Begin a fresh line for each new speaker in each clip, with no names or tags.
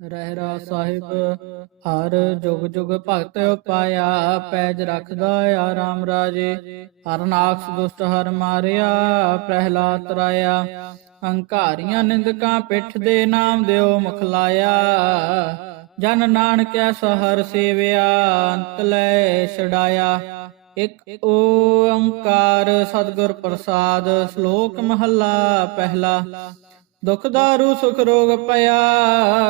ਰਹਿਰਾ ਸਾਹਿਬ ਹਰ ਜੁਗ ਜੁਗ ਭਗਤ ਪਾਇਆ ਪੈਜ ਰੱਖਦਾ ਆਰਾਮ ਰਾਜੇ ਹਰਨਾਕਸ ਦੁਸ਼ਟ ਹਰ ਮਾਰਿਆ ਪ੍ਰਹਿਲਾਦ ਤਰਾਇਆ। ਹੰਕਾਰੀਆਂ ਨਿੰਦਕਾਂ ਪਿੱਠ ਦੇ ਨਾਮ ਦਿਓ ਮਖਲਾਇਆ। ਜਨ ਨਾਨਕੈ ਸਹਰ ਸੇਵਿਆ ਅੰਤ ਲੈ ਛਡਾਇਆ। ਇਕ ਓੰਕਾਰ ਸਤਿਗੁਰ ਪ੍ਰਸਾਦ ਸ਼ਲੋਕ ਮਹੱਲਾ ਪਹਿਲਾ। ਦੁਖ ਦਾਰੂ ਸੁਖ ਰੋਗ ਪਿਆ,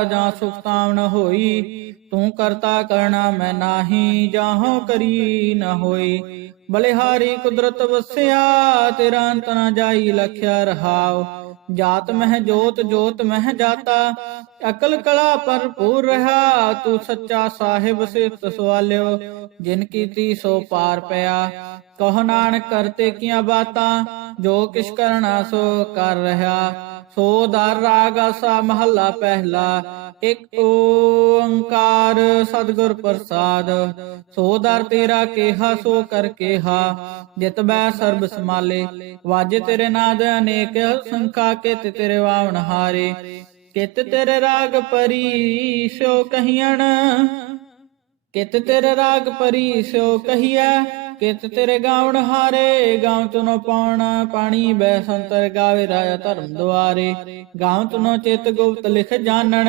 ਜਾਂ ਸੁਖ ਤਾਵਨ ਹੋਈ, ਤੂੰ ਕਰਤਾ ਕਰਣਾ ਮੈਂ ਨਾਹੀ ਜਾਹੋ ਕਰੀ ਨ ਹੋਈ। ਬਲਿਹਾਰੀ ਕੁਦਰਤ ਵਸਿਆ, ਤੇਰਾ ਅੰਤ ਨ ਜਾਈ, ਲਖਿਆ ਰਹਾਉ। ਜਾਤ ਮਹਿ ਜੋਤ ਜੋਤ ਮਹਿ ਜਾਤਾ, ਅਕਲ ਕਲਾ ਭਰਪੂਰ ਰਹਾ, ਤੂੰ ਸੱਚਾ ਸਾਹਿਬ ਸਿਫਤ ਸਵਾਲਿਓ। ਜਿਨ ਕੀਤੀ ਸੋ ਪਾਰ ਪਿਆ। ਕਹ ਨਾਨਕ ਕਰਤੇ ਕੀਆਂ ਬਾਤਾਂ, ਜੋ ਕਿਛ ਕਰਨਾ ਸੋ ਕਰ ਰਹਾ। ਸੋ ਦਰ ਰਾਗ ਆਸਾ ਮਹੱਲਾ ਪਹਿਲਾ, ਇਕ ਓੰਕਾਰ ਸਤਿਗੁਰ ਪ੍ਰਸਾਦ। ਸੋ ਦਰ ਤੇਰਾ ਕੇਹਾ, ਸੋ ਕਰ ਕੇਹਾ। ਜਿਤ ਬੈ ਸਰਬ ਸਮਾਲੇ ਵਾਜੇ ਤੇਰੇ ਨਾਦ ਅਨੇਕ, ਸੰਖਾ ਕਿਤ ਤੇਰੇ ਵਾਵਨ ਹਾਰੇ। ਕਿਤ ਤੇਰੇ ਰਾਗ ਪਰੀ ਸੋ ਕਹੀਣ ਕਿਤ ਤੇਰੇ ਰਾਗ ਪਰੀ ਸੋ ਕਹੀਐ ਕਿਤ ਤੇਰੇ ਗਾਵਣ ਹਾਰੇ, ਗਾਉ ਤੁਨੋ ਪਾਉਣ ਪਾਣੀ ਬੈ ਸੰਤਰ ਗਾਵੇ ਰਾਇਆ ਧਰਮ ਦੁਆਰੇ। ਗਾਉ ਤੁਨੋ ਚਿਤ ਗੁਪਤ ਲਿਖ ਜਾਣਨ,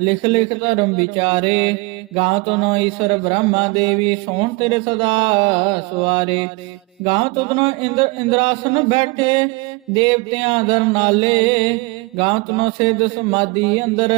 ਲਿਖ ਲਿਖ ਧਰਮ ਵਿਚਾਰੇ। ਗਾਉ ਤੁਨੋ ਈਸ਼ਰ ਬ੍ਰਹਮਾ ਦੇਵੀ ਸੋਹਣ ਤੇਰੇ ਸਦਾ ਸਵਾਰੇ ਗਾਉ ਤੁਨੋ ਇੰਦਰ ਇੰਦਰਾਸਨ ਬੈਠੇ, ਦੇਵਤਿਆਂ ਦਰ ਨਾਲੇ। ਗਾਵਤ ਨੋ ਸਿਧ ਸਮਾਧੀ ਅੰਦਰ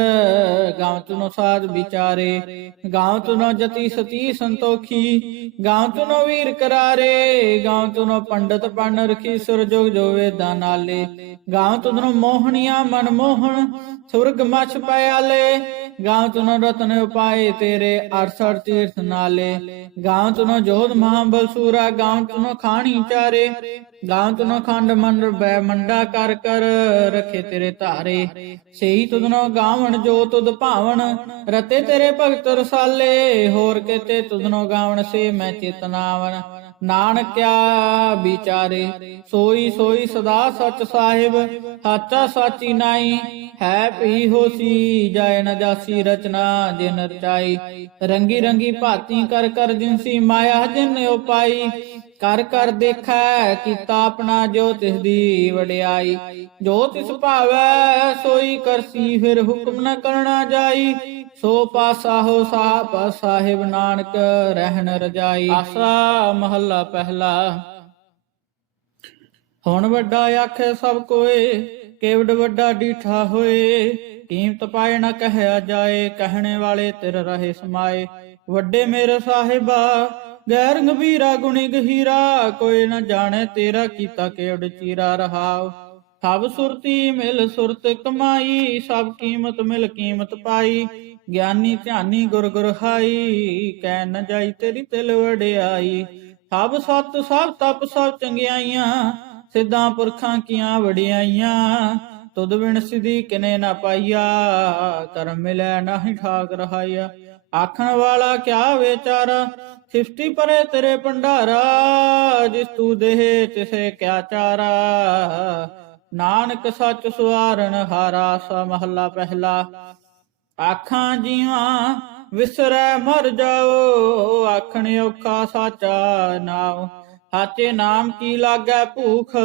ਗਾਉ ਤੁਨੋ ਸਾਧ ਵਿਚਾਰੇ ਗਾਉ ਤੁਨੋ ਜਤੀ ਸਤੀ ਸੰਤੋਖੀ ਗਾਵਤ ਤੁਨੋ ਵੀਰ ਕਰਾਰੇ ਗਾਉ ਤੁਨੋ ਪੰਡਤ ਪੰਨ ਰਖੀ ਸੁਰ ਜੋਗ ਜੋ ਵੇਦਾਂ ਨਾਲੇ ਗਾਵਤ ਤੁਨੋ ਮੋਹਣੀਆਂ ਮਨ ਮੋਹਣ, ਸੁਰਗ ਮਛ ਪਿਆਲੇ ਗਾਉ ਨੋ ਰਤਨ ਉਪਾਏ ਤੇਰੇ 68 ਤੀਰਥ ਨਾਲੇ ਗਾਵਤ ਨੋ ਜੋਧ ਮਹਾਬਲ ਸੂਰਾ ਗਾਵਤ ਨੋ ਖਾਣੀ ਚਾਰੇ ਗਾਉ ਤੁਨੋ ਖੰਡ ਮੰਡ ਬੈ ਮੰਡਾ ਕਰ ਕਰ, ਰਖੇ ਤੇਰੇ ਧਾਰੇ। ਸਹੀ ਤੁਧਨੋ ਗਾਵਣ ਜੋ ਤੁਧ ਭਾਵਨ ਰਤੇ ਤੇਰੇ ਭਗਤ ਰਸਾਲੇ। ਹੋਰ ਕਿਤੇ ਤੁਧਨੋ ਗਾਵਣ ਸੇ ਮੈਂ ਚੇਤਨਾਵਨ ਨਾਨਕਿਆ ਵਿਚਾਰੇ, ਸੋਈ ਸੋਈ ਸਦਾ ਸਚ ਸਾਹਿਬ ਸਾਚਾ ਸਾਚੀ ਨਾਈ। ਹੈ ਭੀ ਹੋਸੀ, ਜਾਏ ਨ ਜਾਸੀ ਰਚਨਾ ਜਿਨ ਰਚਾਈ। ਰੰਗੀ ਰੰਗੀ ਭਾਤੀ ਕਰ ਕਰ ਜਿਨਸੀ ਮਾਇਆ ਜਿਨ ਉਪਾਈ। ਕਰ ਕਰ ਦੇਖੈ, ਕੀਤਾ ਆਪਣਾ ਜੋ ਤਿਸ ਦੀ ਵਡਿਆਈ। ਜੋ ਤਿਸ ਭਾਵੈ, ਸੋਈ ਕਰਸੀ ਫਿਰ ਹੁਕਮ ਨ ਕਰਨਾ ਜਾਈ। ਸੋ ਪਾਸਾ ਹੋ ਸਾਪ, ਸਾਹਿਬ ਨਾਨਕ ਰਹਿਣ ਰਜਾਈ। ਆਸਾ ਮਹੱਲਾ ਪਹਿਲਾ। ਹੁਣ ਵੱਡਾ ਆਖੇ ਸਭ ਕੋਏ ਕੇਵਡ ਵੱਡਾ ਡੀਠਾ ਹੋਏ। ਕੀਮਤ ਪਾਏ ਨਾ ਕਹਿਆ ਜਾਏ, ਕਹਿਣੇ ਵਾਲੇ ਤਿਰ ਰਹੇ ਸਮਾਏ। ਵੱਡੇ ਮੇਰੇ ਸਾਹਿਬਾ ਗੈਰ ਗੰਭੀਰਾ ਗੁਣੀ ਗਹੀਰਾ ਕੋਈ ਨਾ ਜਾਣੇ ਤੇਰਾ ਕੀਤਾ ਕੇਵਡ ਚੀਰਾ ਰਹਾਉ। ਸਭ ਸੁਰਤੀ ਮਿਲ ਸੁਰਤ ਕਮਾਈ, ਸਭ ਕੀਮਤ ਮਿਲ ਕੀਮਤ ਪਾਈ। ਗਿਆਨੀ ਧਿਆਨੀ ਗੁਰ ਗੁਰ ਹਾਈ, ਕਹਿ ਨ ਜਾਈ ਤੇਰੀ ਤਿਲ ਵਡਿਆਈ। ਸਭ ਸਤ, ਸਭ ਤਪ, ਸਭ ਚੰਗਿਆਈਆਂ, ਸਿੱਧਾਂ ਪੁਰਖਾਂ ਕੀਆਂ ਵਡਿਆਈਆਂ। ਤੁਧ ਬਿਨ ਸਿਧੀ ਕਿਨੇ ਨਾ ਪਾਈਆ, ਕਰਮ ਮਿਲੈ ਨਾਹੀ ਠਾਕ ਰਹਾਇਆ ਆਖਣ ਵਾਲਾ ਕਿਆ ਵਿਚਾਰਾ? ਸਿਫਤੀ ਪਰੇ ਤੇਰੇ ਭੰਡਾਰਾ, ਜਿਸ ਤੂ ਦੇਹ ਤਿਸੇ ਕਿਆ ਚਾਰਾ? ਨਾਨਕ ਸੱਚ ਸੁਆਰਨ ਹਾਰਾ ਸਾ ਮਹੱਲਾ ਪਹਿਲਾ। ਆਖਾਂ ਜੀਵਾਂ, ਵਿਸਰੈ ਮਰ ਜਾਓ, ਆਖਣ ਔਖਾ ਸਾਚਾ ਨਾਮ ਹਾਚੇ ਨਾਮ ਕੀ ਲਾਗੈ ਭੂਖ?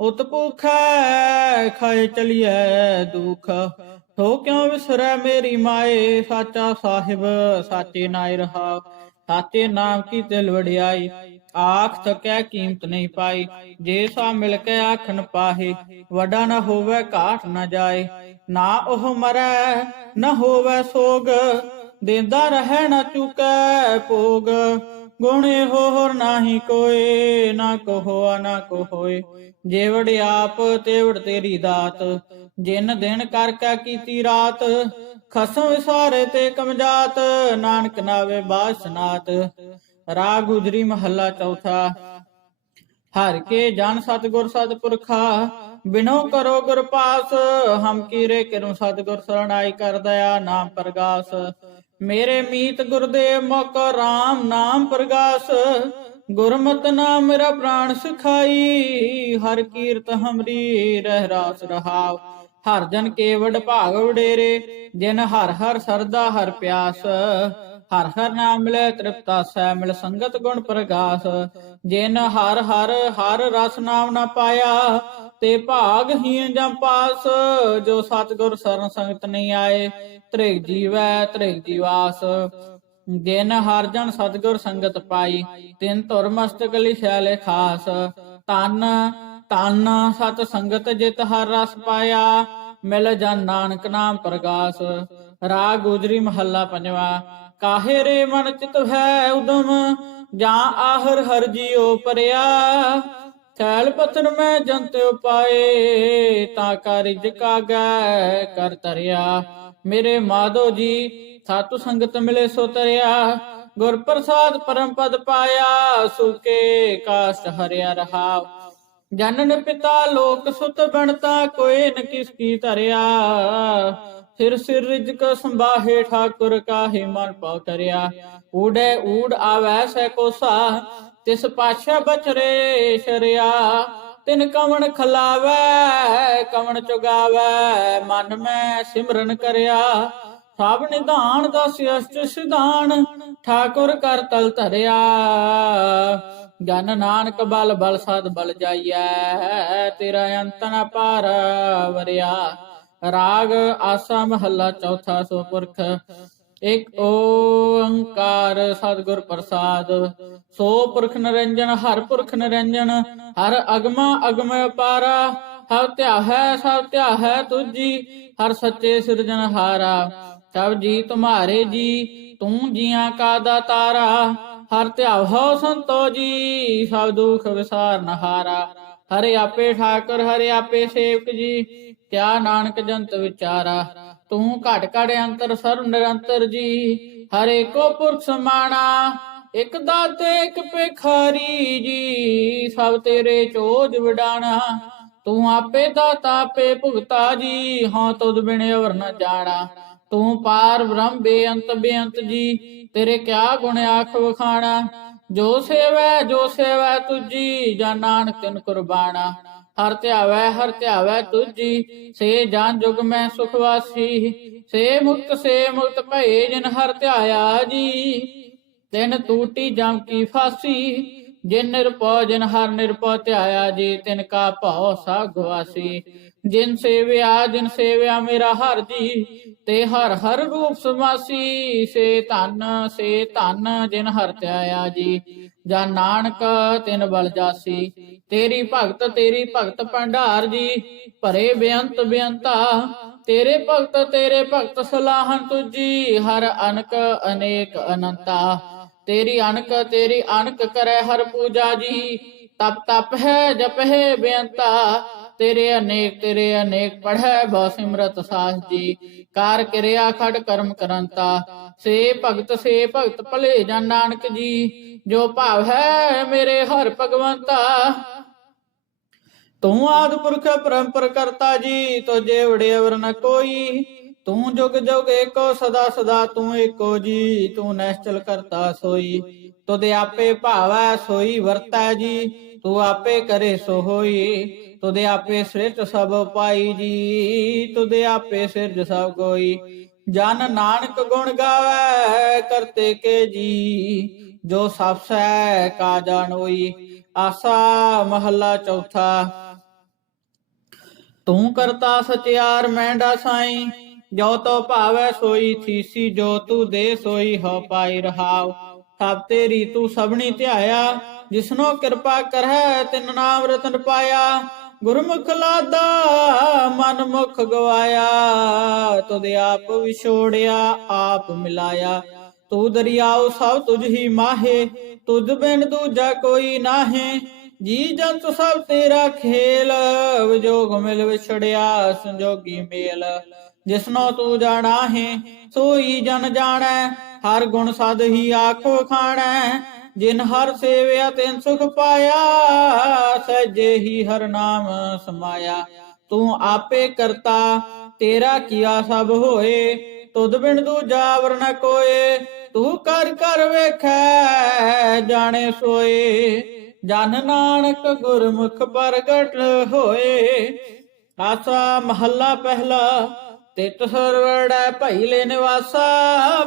ਉਤ ਭੂਖੈ, ਖਾਏ ਚਲੀਐ ਦੁਖ। ਸੋ ਕਿਉ ਵਿਸਰੈ ਮੇਰੀ ਮਾਏ? ਸਾਚਾ ਸਾਹਿਬ, ਸਾਚੇ ਨਾਇ ਰਹਾ, ਸਾਚੇ ਨਾਮ ਕੀ ਤਿਲ ਵਡਿਆਈ? ਆਖ ਥਕੈ ਕੀਮਤ ਨਹੀਂ ਪਾਈ, ਜੇ ਸਾ ਮਿਲ ਕੇ ਆਖਣ ਪਾਹੇ, ਵੱਡਾ ਨਾ ਹੋਵੇ ਘਾਟ ਨਾ ਜਾਏ। ਨਾ ਉਹ ਮਰੈ, ਨਾ ਹੋਵੇ ਸੋਗ, ਦੇਂਦਾ ਰਹਿ ਨਾ ਚੁਕੈ ਭੋਗ। ਗੁਣੇ ਹੋਰ ਨਾਹੀ ਕੋਏ, ਨਾ ਕੋਹ ਨਾ ਕੋ ਜੇਵੜ ਆਪ ਤੇਵੜ ਤੇਰੀ ਦਾਤ। ਜਿਨ ਦਿਨ ਕਰ ਕੈ ਕੀਤੀ ਰਾਤ, ਖਸਮ ਵਿਸਾਰੇ ਤੇ ਕਮਜਾਤ, ਨਾਨਕ ਨਾਵੇ ਬਾਸਨਾਤ। ਰਾਗ ਗੁਜਰੀ ਮਹੱਲਾ ਚੌਥਾ। ਹਰ ਕੇ ਜਨ ਸਤਗੁਰ ਸਤਪੁਰਖਾ, ਬਿਨੋ ਕਰੋ ਗੁਰ ਪਾਸ। ਹਮ ਕੀਰੇ ਕਿਰੁ ਸਤਗੁਰ ਸਰਣਾਈ ਕਰ ਦਇਆ ਨਾਮ ਪ੍ਰਗਾਸ। ਮੇਰੇ ਮੀਤ ਗੁਰਦੇਵ ਮੁਖ RAM ਨਾਮ ਪ੍ਰਗਾਸ। ਗੁਰਮਤ ਨਾਮ ਮੇਰਾ ਪ੍ਰਾਣ ਸਿਖਾਈ, ਹਰ ਕੀਰਤ ਹਮਰੀ ਰਹਿ ਰਾਸ ਰਹਾਉ। ਹਰ ਜਨ ਕੇਵਡ ਭਾਗ ਵਡੇਰੇ, ਜਿਨ ਹਰ ਹਰ ਸਰਦਾ ਹਰ ਪਿਆਸ। ਹਰ ਹਰ ਨਾਮ ਮਿਲੇ ਤ੍ਰਿਪਤਾਸੈ ਮਿਲ ਸੰਗਤ ਗੁਣ ਪ੍ਰਗਾਸ। ਜਿਨ ਹਰ ਹਰ ਹਰ ਰਸ ਨਾਮ ਨਾ ਪਾਇਆ, ਤੇ ਭਾਗ ਭਾਗਹੀਨ ਜਾਂ ਪਾਸ। ਜੋ ਸਤਿਗੁਰ ਸਰਨ ਸੰਗਤ ਨਹੀਂ ਆਏ, ਤ੍ਰਿਗ ਜੀਵੈ ਤ੍ਰਿਗ ਜੀਵਾਸ। ਜਿਨ ਹਰ ਜਨ ਸਤਿਗੁਰ ਸੰਗਤ ਪਾਈ, ਤਿਨ ਧੁਰ ਮਸਤਕ ਲਿਖਿਆ ਖਾਸ ਤਨ ਤਨ ਸਤ ਸੰਗਤ ਜਿਤ ਹਰ ਰਸ ਪਾਇਆ, ਮਿਲ ਜਨ ਨਾਨਕ ਨਾਮ ਪ੍ਰਗਾਸ। ਰਾਗ ਗੁਜਰੀ ਮਹੱਲਾ ਪੰਜਵਾ, ਕਾਹੇ ਰੇ ਮਨ ਚਿਤ ਹੈ ਉਦਮ, ਜਾਂ ਆਹਰ ਹਰ ਜੀਉ ਪਰਿਆ। ਕੈਲ ਪਤਨ ਮੈਂ ਜੰਤ ਉਪਾਏ, ਤਾਂ ਕਾਰਿਜ ਕਾਗੈ ਕਰ ਤਰਿਆ ਮੇਰੇ ਮਾਧੋ ਜੀ, ਸਾਤੂ ਸੰਗਤ ਮਿਲੇ ਸੋ ਤਰਿਆ। ਗੁਰ ਪ੍ਰਸਾਦ ਪਰਮ ਪਦ ਪਾਇਆ ਸੁਕੇ ਕਾਸ਼ਟ ਹਰਿਆ ਰਹਾਵ ਜਨਨ ਪਿਤਾ ਲੋਕ ਸੁਤ ਬਣਤਾ ਕੋਏ ਨ ਕਿਸ ਕੀ ਧਰਿਆ। ਫਿਰ ਸਿਰ ਰਿਜਕ ਸੰਭਾਹੇ ਠਾਕੁਰ ਕਾਹੇ ਮਨ ਪਉ ਕਰਿਆ ਊੜੇ ਊੜ ਆਵੈ ਸੈ ਕੋਸਾ, ਤਿਸ ਪਾਛਾ ਬਚਰੇ ਸ਼ਰਿਆ। ਤਿਨ ਕਵਣ ਖਲਾਵੈ, ਕਵਣ ਚੁਗਾਵੈ, ਮਨ ਮੈਂ ਸਿਮਰਨ ਕਰਿਆ। ਸਭ ਨਿਧਾਨ ਦਸ ਅਸ਼ਟ ਸਿਧਾਨ, ਠਾਕੁਰ ਕਰ ਤਲ ਧਰਿਆ। ਜਨ ਨਾਨਕ ਬਲ ਬਲ ਸਦ ਬਲ ਜਾਈਐ, ਤੇਰਾ ਅੰਤ ਨ ਪਾਰ ਵਰਿਆ। ਰਾਗ ਆਸਾ ਮਹੱਲਾ ਚੌਥਾ ਸੋ ਪੁਰਖ ਇਕ ਓੰਕਾਰ ਸਤਿਗੁਰ ਪ੍ਰਸਾਦ। ਸੋ ਪੁਰਖ ਨਿਰੰਜਨ, ਹਰ ਪੁਰਖ ਨਿਰੰਜਨ, ਹਰ ਅਗਮਾ ਅਗਮ ਅਪਾਰਾ ਹਉ ਧਿਆ ਹੈ ਸਭ ਧਿਆ ਹੈ ਤੁਜੀ ਹਰ ਸੱਚੇ ਸਿਰਜਣ ਹਾਰਾ ਸਭ ਜੀ ਤੁਮਾਰੇ ਜੀ, ਤੂੰ ਜੀਆਂ ਕਾ ਦਾਤਾਰਾ, ਹਰ ਧਿਆਵ ਹੋ ਸੰਤੋ ਜੀ, ਸਭ ਦੁਖ ਵਿਸਾਰ ਹਾਰਾ ਹਰੇ ਆਪੇ ਠਾਕੁਰ, ਹਰੇ ਆਪੇ ਸੇਵਕ ਜੀ, ਕਿਆ ਨਾਨਕ ਜੰਤ ਵਿਚਾਰਾ। ਤੂੰ ਘਟ ਘਟ ਅੰਤਰ ਸਰਵ ਨਿਰੰਤਰ ਜੀ, ਹਰੇ ਕੋ ਪੁਰਖ ਸਮਾਣਾ, ਇਕ ਦਾਤੇ, ਇਕ ਭਿਖਾਰੀ ਜੀ, ਸਭ ਤੇਰੇ ਚੋਜ ਵਿਡਾਣਾ। ਤੂੰ ਆਪੇ ਦਾਤਾ, ਆਪੇ ਭੁਗਤਾ ਜੀ, ਹਾਂ ਤੁਧ ਬਿਨ ਅਵਰ ਨ ਜਾਣਾ। ਤੂੰ ਪਾਰ ਬ੍ਰਹਮ ਬੇਅੰਤ ਬੇਅੰਤ ਜੀ, ਤੇਰੇ ਕਿਆ ਗੁਣ ਆਖ ਵਖਾਣਾ? ਜੋ ਸੇਵੈ ਜੋ ਸੇਵੈ ਤੁਜੀ ਜਾਂ ਨਾਨਕ ਤਿਨ ਕੁਰਬਾਨਾ ਹਰ ਧਿਆਵੈ ਹਰ ਧਿਆਵੈ ਤੁਜੀ ਸੇ ਜਾਨ ਜੁਗ ਮੈਂ ਸੁਖ ਵਾਸੀ, ਸੇ ਮੁਕਤ ਸੇ ਮੁਕਤ ਭਏ ਜਿਨ ਹਰ ਧਿਆਇਆ ਜੀ। ਤਿਨ ਟੂਟੀ ਜਮ ਕੀ ਫਾਸੀ, ਜਿਨ ਨਿਰਪਉ ਜਿਨ ਹਰ ਨਿਰਪਉ ਧਿਆਇਆ ਜੀ, ਤਿਨ ਕਾ ਭਉ ਸਾਗਵਾਸੀ ਜਿਨ ਸੇਵਿਆ ਜਿਨ ਸੇਵਿਆ ਮੇਰਾ ਹਰ ਜੀ, ਤੇ ਹਰ ਹਰ ਰੂਪ ਸਮਾਸੀ, ਸੇ ਧਨ ਸੇ ਧਨ ਜਿਨ ਹਰ ਧਿਆਇਆ ਜੀ। ਜਾਂ ਨਾਨਕ, ਤਿਨ ਬਲ ਜਾਸੀ, ਤੇਰੀ ਭਗਤ ਤੇਰੀ ਭਗਤ ਭੰਡਾਰ ਜੀ। ਭਰੇ ਬੇਅੰਤ ਬੇਅੰਤਾ, ਤੇਰੇ ਭਗਤ ਤੇਰੇ ਭਗਤ ਸਲਾਹਨ ਤੁਜੀ ਹਰ ਅਨਕ ਅਨੇਕ ਅਨੰਤਾ। ਤੇਰੀ ਅਨਕ ਤੇਰੀ ਅਨਕ ਕਰੈ ਹਰ ਪੂਜਾ ਜੀ। ਤਪ ਤਪ ਹੈ ਜਪ ਹੈ ਬੇਅੰਤਾ ਤੇਰੇ ਅਨੇਕ ਤੇਰੇ ਅਨੇਕ ਪੜੈ ਬਹੁ ਸਿਮਰਤ ਸਾਸ ਜੀ। ਕਾਰ ਕਿਰਿਆ ਖੜ ਕਰਮ ਕਰੰਤਾ। ਸੇ ਭਗਤ ਸੇ ਭਗਤ ਭਲੇ ਜਨ ਨਾਨਕ ਜੀ। ਜੋ ਭਾਵ ਹੈ ਮੇਰੇ ਹਰ ਭਗਵੰਤਾ। ਤੂੰ ਆਦ ਪੁਰਖ ਪਰੰਪਰ ਕਰਤਾ ਜੀ ਤੋਜੇ ਵੜੇ ਅਵਰ ਨ ਕੋਈ। ਤੂੰ ਜੁਗ ਜੁਗ ਏਕੋ, ਸਦਾ ਸਦਾ ਤੂੰ ਏਕੋ ਜੀ। ਤੂੰ ਨਿਸ਼ਚਲ ਕਰਤਾ ਸੋਈ। ਤੁਦੇ ਆਪੇ ਭਾਵੈ ਸੋਈ ਵਰਤੈ ਜੀ। ਤੂੰ ਆਪੇ ਕਰੇ ਸੋ ਹੋਈ, ਤੁਦੇ ਆਪੇ ਸ੍ਰਿਸ਼ਟ ਸਭ ਪਾਈ ਜੀ, ਤੁਦੇ ਆਪੇ ਸਿਰਜ ਸਭ ਕੋਈ ਜਨ ਨਾਨਕ ਗੁਣ ਗਾਵੇ ਕਰਤੇ ਕੇ ਜੀ, ਜੋ ਸਭ ਸੈ ਕਾ ਜਾਣੋਈ ਆਸਾ ਮਹੱਲਾ ਚੌਥਾ। ਤੂੰ ਕਰਤਾ ਸਚਿਆਰ ਮੈਂਡਾ ਸਾਈ, ਜੋ ਤੋ ਭਾਵੈ ਸੋਈ ਥੀਸੀ, ਜੋ ਤੂੰ ਦੇ ਸੋਈ ਹੋ ਪਾਈ ਰਹਾਉ। ਸਭ ਤੇਰੀ ਤੂੰ ਸਭਨੀ ਧਿਆਇਆ ਜਿਸਨੋ ਕਿਰਪਾ ਕਰਹਿ, ਤਿਨ ਨਾਮ ਰਤਨ ਪਾਇਆ। ਗੁਰਮੁਖ ਲਾਦਾ ਮਨ ਮੁਖ ਗਵਾਇਆ। ਤੁਧ ਆਪ ਵਿਛੋੜਿਆ, ਆਪ ਮਿਲਾਇਆ। ਤੂੰ ਦਰਿਆਉ ਸਭ ਤੁਝ ਹੀ ਮਾਹੇ, ਤੁਝ ਬਿਨ ਦੂਜਾ ਕੋਈ ਨਾਹੇ। ਜੀ ਜੰਤ ਸਭ ਤੇਰਾ ਖੇਲ, ਵਿਜੋਗ ਮਿਲ ਵਿਛੜਿਆ, ਸੰਜੋਗੀ ਮੇਲ। ਜਿਸਨੋ ਤੂੰ ਜਾਣਾ ਹੈ ਸੋਈ ਜਨ ਜਾਣੈ, ਹਰ ਗੁਣ ਸਦ ਹੀ ਆਖੋ ਖਾਣੈ। ਜਿਨ ਹਰ ਸੇਵਿਆ ਤਿਨ ਸੁਖ ਪਾਇਆ ਸਜੇ ਹੀ ਹਰ ਨਾਮ ਸਮਾਇਆ। ਤੂੰ ਆਪੇ ਕਰਤਾ, ਤੇਰਾ ਕੀਆ ਸਭ ਹੋਏ, ਤੁਧ ਬਿਨ ਦੂਜਾ ਵਰ ਕੋਏ। ਤੂੰ ਕਰ ਕਰ ਵੇਖੈ, ਜਾਣੇ ਸੋਏ। ਜਨ ਨਾਨਕ ਗੁਰਮੁਖ ਪ੍ਰਗਟ ਹੋਏ। ਆਸਾ ਮਹੱਲਾ ਪਹਿਲਾ, ਤਿਤ ਸਰਵੜੈ ਭਈ ਲੈ ਨਿਵਾਸਾ।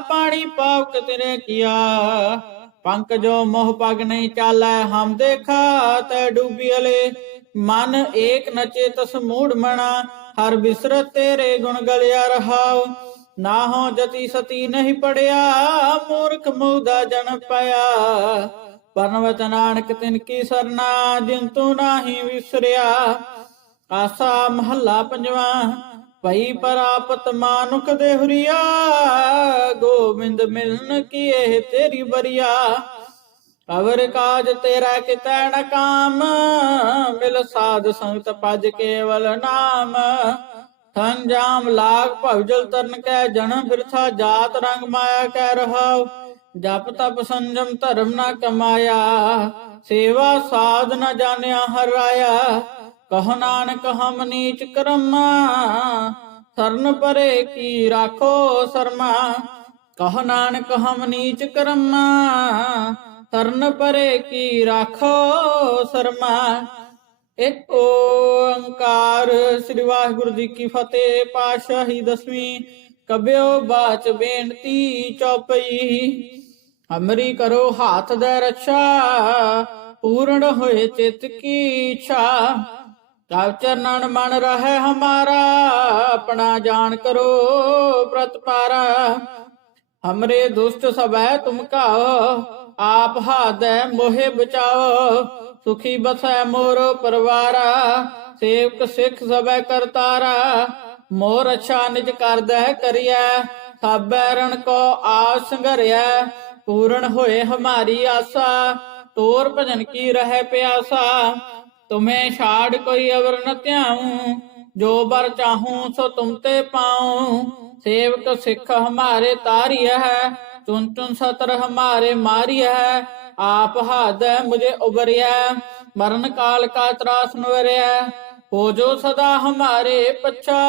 ਪਾਣੀ ਪਾਵਕ ਤੇਰੇ ਕੀਆ। ਪੰਕ ਜੋ ਮੋਹ ਪਗ ਨਹੀਂ ਚਾਲੈ, ਹਮ ਦੇਖਾ ਤੈ ਡੂਬੀ ਮਨ ਏਕ ਨਚੇ ਤਸ ਮੂੜ ਮਣਾ, ਹਰ ਬਿਸਰਤ ਤੇਰੇ ਗੁਣ ਗਲਿਆ ਰਹਾਉ। ਨਾ ਹੋ ਜਤੀ ਸਤੀ ਨਹੀਂ ਪੜਿਆ, ਮੂਰਖ ਮੁਦਾ ਜਨ ਪਿਆ। ਪਰਨਵਤ ਨਾਨਕ ਤਿਨ ਕੀ ਸਰਨਾ, ਜਿਨ ਤੂੰ ਨਾਹੀ ਵਿਸਰਿਆ। ਆਸਾ ਮਹੱਲਾ ਪੰਜਵਾ ਭਈ ਪਰਾਪਤ ਮਾਨੁਖ ਦੇ ਹੁਰੀਆ, ਗੋਬਿੰਦ ਮਿਲਨ ਕੀ ਇਹ ਤੇਰੀ ਬਰੀਆ ਅਵਰ ਕਾਜ ਤੇਰਾ ਕਿਤੈ ਨ ਕਾਮ, ਮਿਲ ਸਾਧ ਸੰਗਤ ਭਜ ਕੇਵਲ ਨਾਮ। ਸੰਜਾਮ ਲਾਗ ਭਵ ਜਲ ਤਰਨ ਕੈ ਜਨਮ ਬਿਰਥਾ, ਜਾਤ ਰੰਗ ਮਾਇਆ ਕੈ ਰਹਾਉ। ਜਪ ਤਪ ਸੰਜਮ ਧਰਮ ਨਾ ਕਮਾਇਆ, ਸੇਵਾ ਸਾਧ ਨ ਜਾਣਿਆ ਹਰਾਇਆ। ਕਹ ਨਾਨਕ, ਹਮ ਨੀਚ ਕਰਮਾ, ਸਰਨ ਪਰੇ ਕੀ ਰਾਖੋ ਸਰਮਾ। ਕਹ ਨਾਨਕ, ਹਮ ਨੀਚ ਕਰਮਾ, ਸਰਨ ਪਰੇ ਕੀ ਰਾਖੋ ਸਰਮਾ। ਇੱਕ ਓੰਕਾਰ, ਸ੍ਰੀ ਵਾਹਿਗੁਰੂ ਜੀ ਕੀ ਫਤਿਹ ਪਾਸ਼ਾਹੀ ਦਸਵੀਂ, ਕਬਿਓ ਬਾਚ ਬੇਨਤੀ ਚੌਪਈ। ਹਮਰੀ ਕਰੋ ਹਾਥ ਦਾ ਰੱਛਾ ਪੂਰਨ ਹੋਏ ਚਿਤ ਕੀ ਇੱਛਾ। ਤਵ ਚਰਨਨ ਮਨ ਰਹਿ ਹਮਾਰਾ, ਆਪਣਾ ਜਾਣ ਕਰੋ ਪ੍ਰਤਪਾਰਾ ਹਮਰੇ ਦੁਸ਼ਟ ਸਭੈ ਤੁਮ ਕਾਓ ਆਪ ਹਾਦੈ ਮੋਹਿ ਬਚਾਓ। ਸੁਖੀ ਬਸੈ ਮੋਰ ਪਰਵਾਰਾ, ਸੇਵਕ ਸਿੱਖ ਸਭੈ ਕਰਤਾਰਾ। ਮੋਰ ਅੱਛਾ ਨਿਜ ਕਰਦੈ ਕਰਿਐ, ਸਾਬੈ ਰਣ ਕੋ ਆਸ ਸੰਘਰਿਐ। ਪੂਰਨ ਹੋਏ ਹਮਾਰੀ ਆਸਾ, ਤੋਰ ਭਜਨ ਕੀ ਰਹਿ ਪਿਆਸਾ। ਤੁਮੇ ਛਾੜ ਕੋਈ ਅਵਰ ਨ ਧਿਆਉ, ਜੋ ਬਰ ਚਾਹੂੰ ਸੋ ਤੁਮ ਤੇ ਪਾਉ। ਸੇਵਕ ਸਿੱਖ ਹਮਾਰੇ ਤਾਰਿਆ ਹੈ ਚੁਨ ਚੁਨ ਸਤਰ ਹਮਾਰੇ ਮਾਰਿਆ ਹੈ। ਆਪ ਹਾਦੈ ਮੁਝੇ ਉਬਰਿਆ ਮਰਨ ਕਾਲ ਕਾ ਤਰਾਸ ਨਵਰਿਆ ਹੋ ਜੋ ਸਦਾ ਹਮਾਰੇ ਪਛਾ,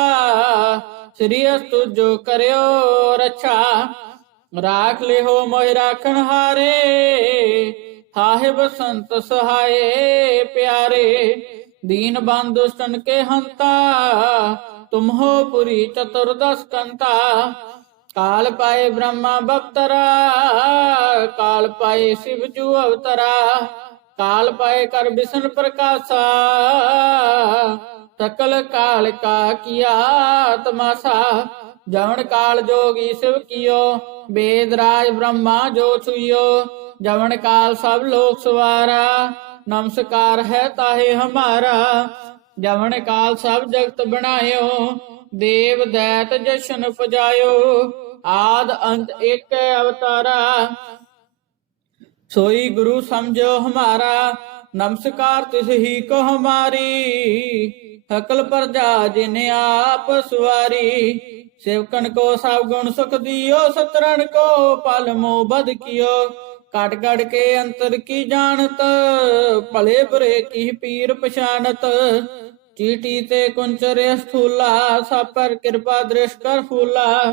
ਸ੍ਰੀ ਅਸਤੁ ਜੋ ਕਰਿਓ ਰਛਾ। ਰਾਖ ਲਿਓ ਮੋਹਿ ਰਾਖਣ ਹਾਰੇ ਸਾਹਿਬ ਸੰਤ ਸਹਾਏ ਪਿਆਰੇ, ਦੀਨ ਬੰਦ ਦੁਸ਼ਟਨ ਕੇ ਹੰਤਾ, ਤੁਮ ਹੋ ਪੁਰੀ ਚਤੁਰਦਸ ਕੰਤਾ। ਕਾਲ ਪਾਏ ਬ੍ਰਹਮਾ ਬਪਤਰਾ ਕਾਲ ਪਾਏ ਸ਼ਿਵ ਜੂ ਅਵਤਰਾ। ਕਾਲ ਪਾਏ ਕਰ ਬਿਸ਼ਨ ਪ੍ਰਕਾਸ਼ਾ ਸਕਲ ਕਾਲ ਕਾ ਕੀਆ ਤਮਾਸਾ। ਜਵਨ ਕਾਲ ਜੋਗੀ ਸਿਵ ਕੀਓ ਵੇਦ ਰਾਜ ਬ੍ਰਹਮਾ ਜੋ ਛੁਈਓ। ਜਵਨ ਕਾਲ ਸਭ ਲੋਕ ਸਵਾਰਾ, ਨਮਸਕਾਰ ਹੈ ਤਾਹੇ ਹਮਾਰਾ। ਜਵਨ ਕਾਲ ਸਭ ਜਗਤ ਬਣਾਇਓ, ਦੇਵ ਦੈਤ ਜਸ਼ਨ ਪਜਾਇਓ, ਆਦ ਅੰਤ ਇੱਕ ਅਵਤਾਰਾ। ਸੋਈ ਗੁਰੂ ਸਮਝੋ ਹਮਾਰਾ, ਨਮਸਕਾਰ ਤਿਸ ਹੀ ਕੋ ਹਮਾਰੀ। ਸਕਲ ਪ੍ਰਜਾ ਜਿਨ ਆਪ ਸੁਵਾਰੀ, ਸੇਵਕਨ ਕੋ ਸਭ ਗੁਣ ਸੁਖ ਦਿਓ ਸਤਰਨ ਕੋ ਪਲ ਮੋ ਬਦ ਕੀਓ। ਕਟ ਕਟ ਕੇ ਅੰਤਰ ਕੀ ਜਾਣਤ? ਭਲੇ ਬੁਰੇ ਕੀ ਪੀਰ ਪਛਾਨਤ ਚੀਟੀ ਤੇ ਕੁੰਚਰੇ ਸਥੂਲਾ ਸਭ ਪਰ ਕਿਰਪਾ ਦ੍ਰਿਸ਼ ਕਰ ਫੂਲਾ।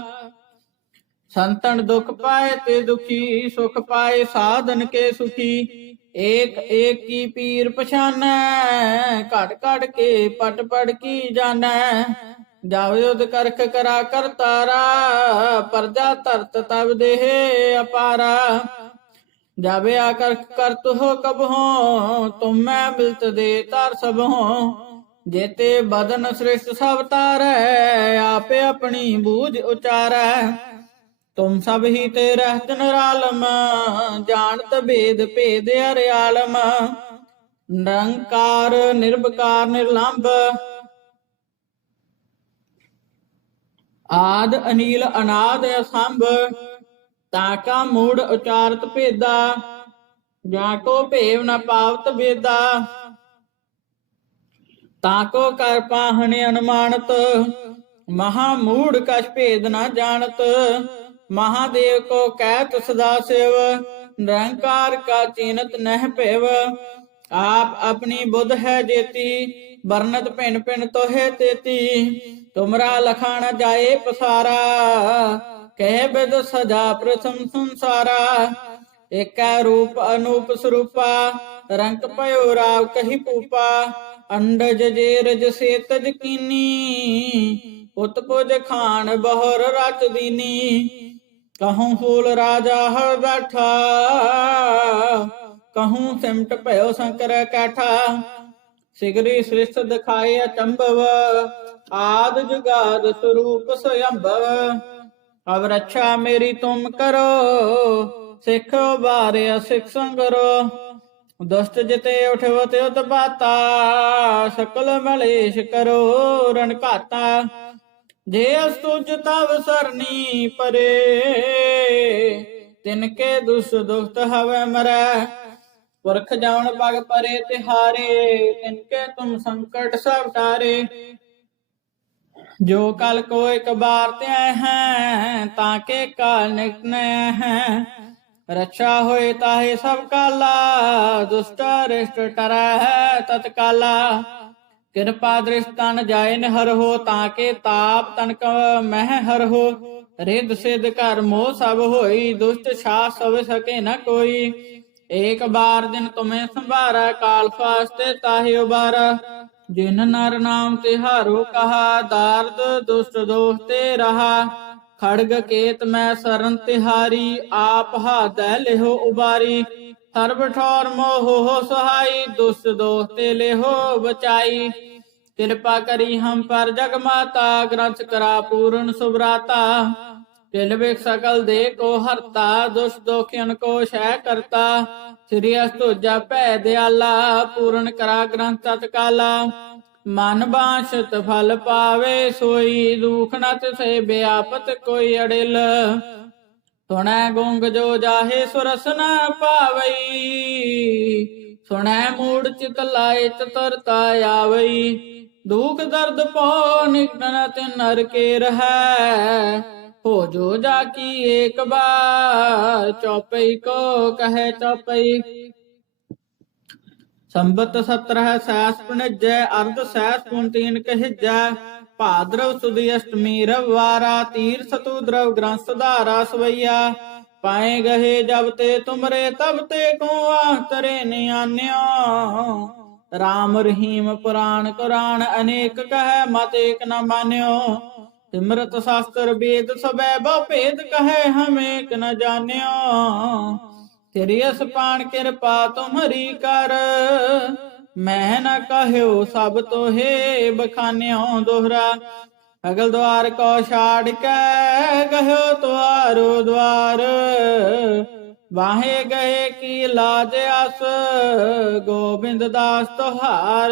ਸੰਤਨ ਦੁਖ ਪਾਏ ਤੇ ਦੁਖੀ, ਸੁਖ ਪਾਏ ਸਾਧਨ ਕੇ ਸੁਖੀ। ਏਕ ਏਕ ਕੀ ਪੀਰ ਪਛਾਨੈ ਘਟ ਘਟ ਕੇ ਪਟ ਪੜ ਕੀ ਜਾਣੈ? ਜਾਵਯੁਧ ਕਰਖ ਕਰਾ ਕਰਤਾਰਾ, ਪਰਜਾ ਧਰਤ ਤਬ ਦੇਹ ਅਪਾਰਾ। ਜਾਵੇ ਆਕਰਖ ਕਰਤ ਹੋ ਕਬ ਹੋ, ਤੁਮ ਮੈਂ ਮਿਲਤ ਦੇ ਤਾਰ ਸਭ ਹੋ। ਜੇਤੇ ਬਦਨ ਸ੍ਰਿਸ਼ਟ ਸਭ ਤਾਰੈ, ਆਪੇ ਆਪਣੀ ਬੂਝ ਉਚਾਰੈ। ਤੁਮ ਸਭ ਹੀ ਤੇ ਰਹਿਤ ਨਿਰਾਲਮ, ਜਾਣਤ ਭੇਦ ਭੇਦ ਅਰਿਆਲਮ। ਨਿਰੰਕਾਰ ਨਿਰਭਕਾਰ ਨਿਰਲੰਭ। ਆਦ ਅਨੀਲ, ਅਨਾਦ ਅਸੰਭ। ਤਾਕਾ ਮੂੜ ਉਚਾਰਤ ਭੇਦਾ, ਜਾ ਕੋ ਭੇਵ ਨ ਪਾਵਤ ਵੇਦਾ। ਤਾਕੋ ਕਰ ਪਾਹਣ ਅਨੁਮਾਨਤ, ਮਹਾ ਮੂੜ ਕਛ ਭੇਦ ਨ ਜਾਣਤ। ਮਹਾਦੇਵ ਕੋ ਕਹਿਤ ਸਦਾ ਸਿਵ, ਨਿਰੰਕਾਰ ਕਾ ਚੀਨਤ ਨਹਿ ਭੇਵ। ਆਪ ਆਪਣੀ ਬੁੱਧ ਹੈ ਜੇਤੀ ਵਰਨਤ ਭਿੰਨ ਭਿੰਨ ਤੋਹੇ ਤੇਤੀ। ਤੁਮਰਾ ਲਖਾਣ ਜਾਏ ਪਸਾਰਾ। ਕਹਿ ਬਿਦ ਸਦਾ ਪ੍ਰਥਮ ਸੰਸਾਰਾ, ਏਕੈ ਰੂਪ ਅਨੂਪ ਸਰੂਪਾ, ਰੰਗ ਭਇਓ ਰਾਵ ਕਹੀ ਪੂਪਾ ਅੰਡਜ ਜੇਰਜ ਸੇਤਜ ਕੀਨੀ ਉਤਪੁਜ ਖਾਨ ਬਹੁਰ ਰਚ ਦੀਨੀ, ਕਹੂੰ ਫੂਲ ਰਾਜਾ ਹਰ ਬੈਠਾ, ਕਹੂੰ ਸਿਮਟ ਭਇਓ ਸ਼ੰਕਰ ਕੈਠਾ, ਸਿਗਰੀ ਸ੍ਰਿਸ਼ਟ ਦਿਖਾਏ ਅਚੰਭਵ, ਆਦ ਜੁਗਾਦ ਸਰੂਪ ਸਯੰਭਵ। ਅਬ ਰੱਛਾ ਮੇਰੀ ਤੁਮ ਕਰੋ, ਸਿੱਖ ਬਾਰਿਆ ਸਿੱਖ ਸੰਗਰੋ। ਦੁਸ਼ਟ ਜਿਤੇ ਉਠਵਤ ਉਤਪਾਤਾ ਸਕਲ ਮਲੇਸ਼ ਕਰੋ, ਰਣ ਘਾਤਾ। ਜੇ ਅਸਤੁਜ ਤਵ ਸਰਨੀ ਪਰੇ, ਤਿਨ ਕੇ ਦੁਸ ਦੁਖਤ ਹਵੇ ਮਰੈ। ਪੁਰਖ ਜਾਣ ਪਗ ਪਰੇ ਤਿਹਾਰੇ, ਤਿਨ ਕੇ ਤੁਮ ਸੰਕਟ ਸਭ ਟਾਰੇ ਜੋ ਕਲ ਕੋ ਇੱਕ ਬਾਰ ਤੇ ਹੈ, ਤਾਂ ਕੇ ਕਾਲ ਨਿਕਨੇ ਹੈ। ਰੱਛਾ ਹੋਏ ਤਾਹੇ ਸਭ ਕਾਲਾ, ਦੁਸ਼ਟ ਰਿਸ਼ਟ ਟਰੈ ਤਤਕਾਲਾ। ਕਿਰਪਾ ਦ੍ਰਿਸ਼ਟਨ ਜਾਏ ਨ ਹਰ ਹੋ, ਤਾਂ ਕੇ ਤਾਪ ਤਨਕ ਮਹਿ ਹਰ ਹੋ। ਰਿੱਧ ਸਿਧ ਘਰ ਮੋਹ ਸਭ ਹੋਈ, ਦੁਸ਼ਟ ਛਾ ਸਭ ਸਕੇ ਨ ਕੋਈ। ਏਕ ਬਾਰ ਦਿਨ ਤੁਮੇ ਸੰਭਾਰਾ, ਕਾਲ ਫਾਸਤੇ ਤਾਹੇ ਉਬਾਰਾ। ਜਿਨ ਨਰ ਨਾਮ ਤਿਹਾਰੋ ਕਹਾ ਦਾਰਦ ਦੁਸ਼ਟ ਦੋਖ ਤੇ ਰਹਾ। ਖੜਗ ਕੇਤ ਮੈਂ ਸਰਨ ਤਿਹਾਰੀ, ਆਪ ਹਾਦੈ ਲਿਹੋ ਉਬਾਰੀ। ਸਰਬ ਠੌਰ ਮੋਹ ਹੋ ਸਹਾਈ, ਦੁਸ਼ਟ ਦੋਖ ਤੇ ਲਿਹੋ ਬਚਾਈ। ਕਿਰਪਾ ਕਰੀ ਹਮ ਪਰ ਜਗ ਮਾਤਾ, ਗ੍ਰੰਥ ਕਰਾ ਪੂਰਨ ਸੁਭਰਾਤਾ। ਤਿਲ ਸਕਲ ਦੇ ਕੋ ਹਰਤਾ, ਦੁਸ਼ ਦੋਖਿਨ ਕੋ ਸ਼ੈ ਕਰਤਾ। ਸ੍ਰੀ ਅਸਤੁਜਾ ਭੈ ਦਿਆਲਾ, ਪੂਰਨ ਕਰਾ ਗ੍ਰੰਥ ਤਤਕਾਲਾ। ਮਨ ਬਾਸ਼ਤ ਫਲ ਪਾਵੇ, ਸੋਈ ਦੁਖ ਨ ਤਿਸੇ ਬਿਆਪਤ ਕੋਈ ਅੜਿਲ। ਸੁਣੈ ਗੁੰਗ ਜੋ ਜਾਹੇ ਸੁਰਸ ਨਾ ਪਾਵਈ। ਸੁਣੈ ਮੂੜ ਚਿਤ ਲਾਏ ਚਤੁਰਤਾ ਆਵਈ। ਦੁਖ ਦਰਦ ਪੋ ਨਿਕਟਨ ਤੇ ਨਰ ਕੇ ਰਹੈ। ਹੋ ਜੋ ਜਾ ਕੀ ਏਕ ਬਾਰ ਚੌਪਈ ਕੋ ਕਹੈ ਚੌਪਈ। ਸੰਬਤ 17 ਸੈਸ ਪਣਜੈ, ਅਰਧ ਸੈਸ ਪੁਨ ਤੀਨ ਕਹਿਜੈ। ਭਾਦਰਵ ਸੁਦੀ ਅਸ਼ਟਮੀ ਰਵਾਰਾ ਤੀਰ ਸਤੂ ਦਰਵ ਗ੍ਰੰਥ ਸੁਧਾਰਾ ਸਵਈਆ। ਪਾਏ ਗਏ ਜਬ ਤੇ ਤੁਮਰੇ, ਤਬ ਤੇ ਕੋ ਆਤਰੇ ਨਿਆਨਿਓ। ਰਾਮ ਰਹੀਮ ਪੁਰਾਣ ਕੁਰਾਨ ਅਨੇਕ ਕਹੈ ਮਤ ਏਕ ਨ ਮਾਨਿਓ। ਸਿਮਰਤ ਸ਼ਾਸਤਰ ਵੇਦ ਸਬੈ ਬਹੁ ਭੇਦ ਕਹੈ ਹਮ ਏਕ ਨ ਜਾਣਿਓ ਤੇਰੀ ਅਸਪਾਨ ਕਿਰਪਾ ਤੁਮਰੀ ਕਰ, ਮੈਂ ਨ ਕਹਿਓ ਸਭ ਤੋਹੇ ਬਖਾਨਿਓ ਦੋਹਰਾ। ਅਗਲ ਦਵਾਰ ਕੋ ਛਾੜ ਕੇ ਗਹਿਓ ਤੁਆਰੋ ਦਵਾਰ। ਵਾਹੇ ਗਏ ਕੀ ਲਾਜ ਅਸ, ਗੋਬਿੰਦ ਦਾਸ ਤੁਹਾਰ।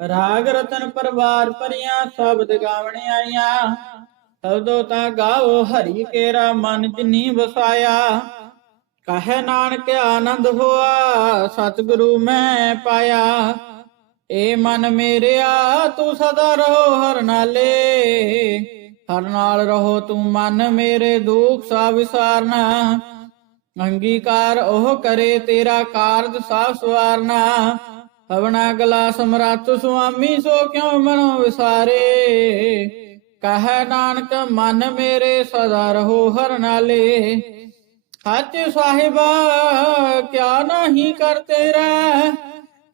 ਰਾਗ ਰਤਨ ਪਰਵਾਰ ਪਰੀਆਂ, ਸ਼ਬਦ ਗਾਵਣ ਆਈਆਂ ਸਬਦੋ ਤਾਂ ਗਾਓ, ਹਰੀ ਕੇਰਾ ਮਨ ਜਿਨੀ ਵਸਾਇਆ ਕਹੇ ਨਾਨਕ, ਆਨੰਦ ਹੋਆ, ਸਤਿਗੁਰੂ ਮੈਂ ਪਾਇਆ। ਏ ਮਨ ਮੇਰਿਆ, ਤੂੰ ਸਦਾ ਰਹੋ ਹਰ ਨਾਲੇ। ਹਰ ਨਾਲ ਰਹੋ ਤੂੰ ਮਨ ਮੇਰੇ ਦੁਖ ਸਾ ਵਿਸਾਰਨਾ। ਅੰਗੀਕਾਰ ਉਹ ਕਰੇ ਤੇਰਾ ਕਾਰਜ ਸਾਫ਼ ਸਵਾਰਨਾ। ਹਵਨਾ ਗਲਾ ਸਮਰੱਥ ਸੁਆਮੀ, ਸੋ ਕਿਉ ਮਨੋ ਵਿਸਾਰੇ? ਕਹੈ ਨਾਨਕ, ਮਨ ਮੇਰੇ ਸਦਾ ਰਹੋ ਹਰ ਨਾਲੇ। ਸੱਚ ਸਾਹਿਬਾ, ਕਿਆ ਨਹੀਂ ਕਰ ਤੇਰਾ?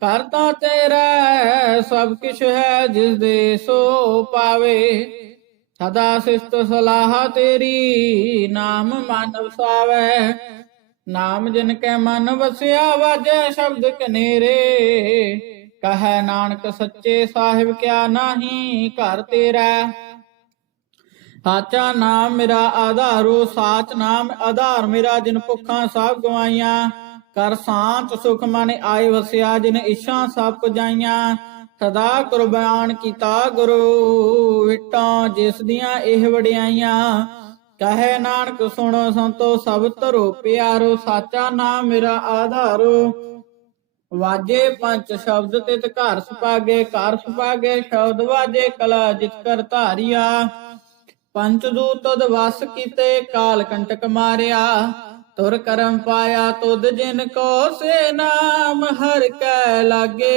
ਕਰਤਾ ਤੇਰਾ ਸਭ ਕਿਛ ਹੈ ਜਿਸ ਦੇ ਸੋ ਪਾਵੇ। ਸਦਾ ਸਿਫਤ ਸਲਾਹ ਤੇਰੀ, ਨਾਮ ਮਨ ਵਸਾਵੇ। ਨਾਮ ਜਿਨ ਕੈ ਮਨ ਵਸਿਆ ਵਾਜੈ ਸ਼ਬਦ ਕਨੇਰੇ। ਕਹੈ ਨਾਨਕ ਸੱਚੇ ਸਾਹਿਬ ਕਿਆ ਨਹੀਂ ਘਰ ਤੇਰਾ। ਸਾਚਾ ਨਾਮ ਮੇਰਾ ਆਧਾਰੋ, ਸਾਚ ਨਾਮ ਆਧਾਰ ਮੇਰਾ ਜਿਨ ਭੁੱਖਾਂ ਸਭ ਗਵਾਈਆਂ। ਕਰ ਸਾਂਤ ਸੁਖ ਮਨ ਆਏ ਵਸਿਆ ਜਿਨ ਇਸ਼ਾਂ ਸਭ ਪੁਜਾਈਆਂ। ਸਦਾ ਕੁਰਬਾਨ ਕੀਤਾ ਗੁਰੂ, ਵਿਟਾਂ ਜਿਸ ਦੀਆਂ ਇਹ ਵਡਿਆਈਆਂ। ਕਹੇ ਨਾਨਕ ਸੁਣੋ ਸੰਤੋ ਸਭ ਧਰੋ ਪਿਆਰੋ, ਸਾਚਾ ਨਾਮ ਮੇਰਾ ਆਧਾਰੋ। ਵਾਜੇ ਪੰਜ ਸ਼ਬਦ ਤਿਤ ਘਰ ਸੁਪਾਗੇ ਘਰ ਸੁਪਾਗੇ ਸ਼ਬਦ ਵਾਜੇ ਕਲਾ ਜਿਤ ਕਰ ਧਾਰਿਆ। ਪੰਚ ਦੂਤ ਤਦ ਵਸ ਕੀਤੇ, ਕਾਲ ਕੰਟਕ ਮਾਰਿਆ। ਤੁਰ ਕਰਮ ਪਾਇਆ ਤੁਧ ਜਿਨ ਕੋ ਸੇ ਨਾਮ ਹਰ ਕੈ ਲਾਗੇ।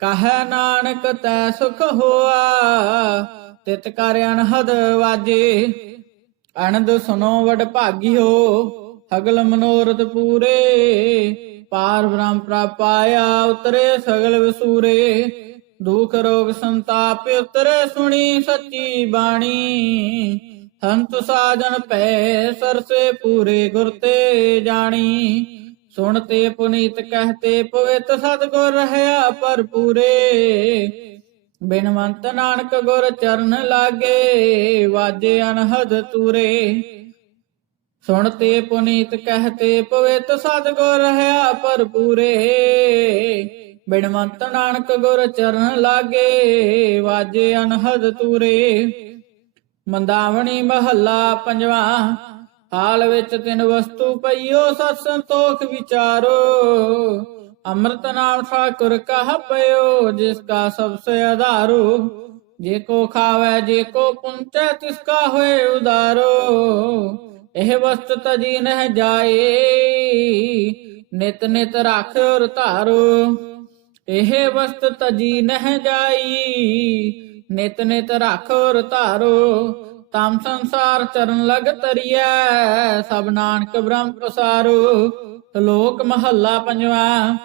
ਕਹੈ ਨਾਨਕ ਤੈ ਸੁਖ ਹੋਆ ਤਿਤ ਕਰ ਅਨਹਦ ਵਾਜੇ। ਅਨੰਦ ਸੁਨੋ ਵਡ ਭਾਗਿਓ ਸਗਲ ਮਨੋਰਥ ਪੂਰੇ। ਪਾਰ ਬ੍ਰਹਮ ਪ੍ਰਾਪਾਇਆ ਉਤਰੇ ਸਗਲ ਵਿਸੂਰੇ। ਦੁਖ ਰੋਗ ਸੰਤਾਪ ਉਤਰੇ ਸੁਣੀ ਸੱਚੀ ਬਾਣੀ। ਸੰਤ ਸਾਜਨ ਪੈ ਸਰਸੇ ਪੂਰੇ ਗੁਰ ਤੇ ਜਾਣੀ। ਸੁਣਤੇ ਪੁਨੀਤ ਕਹਤੇ ਪਵਿੱਤ ਸਤਗੁਰ ਰਹਿਆ ਭਰਪੂਰੇ। ਬਿਨਵੰਤ ਨਾਨਕ ਗੁਰ ਚਰਨ ਲਾਗੇ, ਵਾਜੇ ਅਨਹਦ ਤੂਰੇ। ਸੁਣਤੇ ਪੁਨੀਤ ਕਹਤੇ, ਪਵਿੱਤ ਸਤਗੁਰ ਰਹਿਆ ਭਰਪੂਰੇ ਬਿਨਵੰਤ ਨਾਨਕ ਗੁਰ ਚਰਨ ਲਾਗੇ, ਵਾਜੇ ਅਨਹਦ ਤੂਰੇ। ਮੰਦਾਵਣੀ ਮਹੱਲਾ ਪੰਜਵਾ, ਹਾਲ ਵਿੱਚ ਤਿੰਨ ਵਸਤੂ ਪਈਓ, ਸਤ ਸੰਤੋਖ ਵਿਚਾਰੋ। ਅੰਮ੍ਰਿਤ ਨਾਮ ਠਾਕੁਰ ਕਹ ਪਇਓ, ਜਿਸ ਕਾ ਸਭ ਸੇ ਆਧਾਰੋ। ਜੇ ਕੋ ਖਾਵੇ, ਜੇ ਕੋ ਪੁੰਚੈ, ਤਿਸ ਕਾ ਹੋਏ ਉਦਾਰੋ। ਇਹ ਵਸਤ ਤਜੀ ਨਹਿ ਜਾਏ, ਨਿਤ ਨਿਤ ਰੱਖ ਔਰ ਧਾਰੋ। ਇਹ ਵਸਤ ਤਜੀ ਨਹਿ ਜਾਈ, ਨਿਤ ਨਿਤ ਰੱਖ ਔਰ ਤਮ ਸੰਸਾਰ ਚਰਨ ਲਗ ਤਰੀਐ, ਸਭ ਨਾਨਕ ਬ੍ਰਹਮ ਪ੍ਰਸਾਰੋ। ਲੋਕ ਮਹੱਲਾ ਪੰਜਵਾ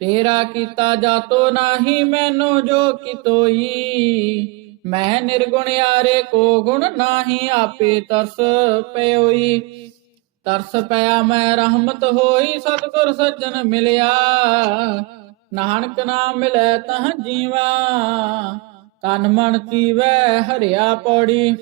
ਤੇਰਾ ਕੀਤਾ ਜਾਤੋ ਨਾਹੀ, ਮੈਨੂੰ ਜੋ ਕਿਤੋਈ ਮੈਂ ਨਿਰਗੁਣ ਯਾਰੇ, ਕੋ ਗੁਣ ਨਾਹੀ, ਆਪੇ ਤਰਸ ਪਇਓਈ ਤਰਸ ਪਿਆ ਮੈਂ, ਰਹਿਮਤ ਹੋਈ, ਸਤਿਗੁਰ ਸੱਜਣ ਮਿਲਿਆ। ਨਾਨਕ ਨਾਮ ਮਿਲੈ ਤਹ ਜੀਵਾ, ਤਨ ਮਨ ਤੀਵੈ ਹਰਿਆ ਪੌੜੀ।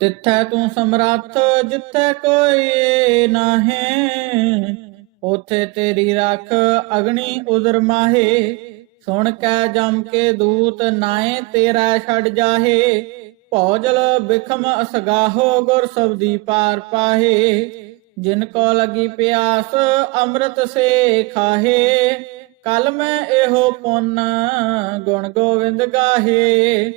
ਤਿੱਥੈ ਤੂੰ ਸਮਰੱਥ, ਜਿੱਥੈ ਕੋਈ ਨਾਹੀਂ। ਉਥੇ ਤੇਰੀ ਰੱਖ ਅਗਣੀ ਉਦਰ ਮਾਹੇ। ਸੁਣ ਕੈ ਜਮ ਕੇ ਦੂਤ, ਨਾਏ ਤੇਰਾ ਛੱਡ ਜਾਹੇ। ਭੌਜਲ ਬਿਖਮ ਅਸਗਾਹੋ, ਗੁਰ ਸਬਦੀ ਪਾਰ ਪਾਹੇ। ਜਿਨ ਕੋ ਲਗੀ ਪਿਆਸ, ਅੰਮ੍ਰਿਤ ਸੇ ਖਾਹੇ। ਕਲ ਮੈਂ ਇਹੋ ਪੁੰਨ, ਗੁਣ ਗੋਵਿੰਦ ਗਾਹੇ।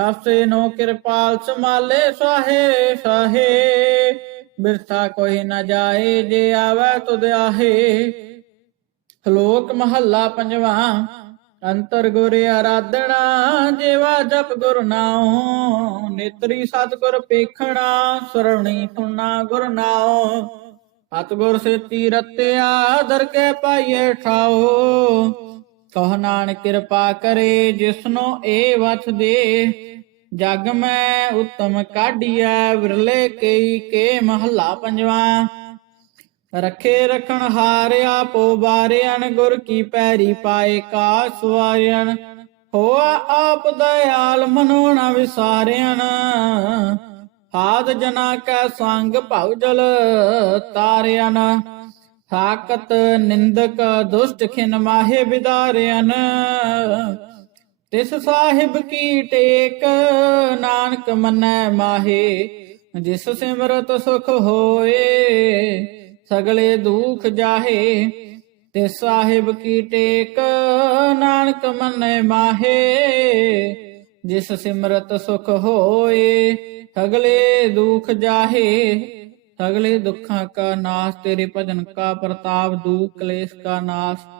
ਹਫ਼ਤੇ ਨੋ ਕਿਰਪਾਲ ਸਮਾਲੇ ਸਾਹੇ ਸਾਹੇ। ਬਿਰਥਾ ਕੋਈ ਨਾ ਜਾਏ, ਜੇ ਆਵੇ ਤੁਧ ਆਹੇ। ਸ਼ਲੋਕ ਮਹੱਲਾ ਪੰਜਵਾ, ਅੰਤਰ ਗੁਰ ਆਰਾਧਣਾ ਜੀਵਾ ਜਪ ਗੁਰ ਨਾਉ, ਨੇਤਰੀ ਸਤਿਗੁਰ ਪੇਖਣਾ ਸਰਣੀ ਸੁਣਾ ਗੁਰ ਨਾਉ। ਸਤਿਗੁਰ ਸੇਤੀ ਰਤਿਆ, ਦਰ ਕੇ ਪਾਈਏ ਠਾਓ ਕਹ ਨਾਨਕ ਕਿਰਪਾ ਕਰੇ, ਜਿਸਨੋ ਏ ਵਸ ਦੇ। ਜਗ ਮੈਂ ਉਤਮ ਕਾਢੀਐ, ਵਿਰਲੇ ਕਈ ਕੇ ਮਹੱਲਾ ਪੰਜਵਾ। ਰਖੇ ਰਖਣ ਹਾਰਿਆ ਪੋ ਬਾਰਿਆਨ ਗੁਰ ਕੀ ਪੈਰੀ ਪਾਏ ਕਾ ਸਵਾਰਿਆਨ ਹੋਆ ਆਪ ਦਇਆਲ ਮਨੋ ਨ ਵਿਸਾਰਿਆਨ ਹਾਦ ਜਨਾ ਕੈ ਸੰਗ ਭਉ ਜਲ ਤਾਰਿਆਨ ਸਾਕਤ ਨਿੰਦਕ ਦੁਸ਼ਟ ਖਿਨ ਮਾਹੇ ਵਿਦਾਰਿਆਨ ਤਿਸ ਸਾਹਿਬ ਕੀ ਟੇਕ, ਨਾਨਕ ਮੰਨੈ ਮਾਹੇ। ਜਿਸ ਸਿਮਰਤ ਸੁਖ ਹੋਏ, ਸਗਲੇ ਦੁਖ ਜਾਹੇ। ਤੇ ਸਾਹਿਬ ਕੀ ਟੇਕ, ਨਾਨਕ ਮੰਨੈ ਮਾਹੇ। ਜਿਸ ਸਿਮਰਤ ਸੁਖ ਹੋਏ, ਸਗਲੇ ਦੁਖ ਜਾਹੇ। ਸਗਲੇ ਦੁੱਖਾਂ ਕਾ ਨਾਸ਼, ਤੇਰੇ ਭਜਨ ਕਾ ਪ੍ਰਤਾਪ, ਦੁਖ ਕਲੇਸ਼ ਕਾ ਨਾਸ਼।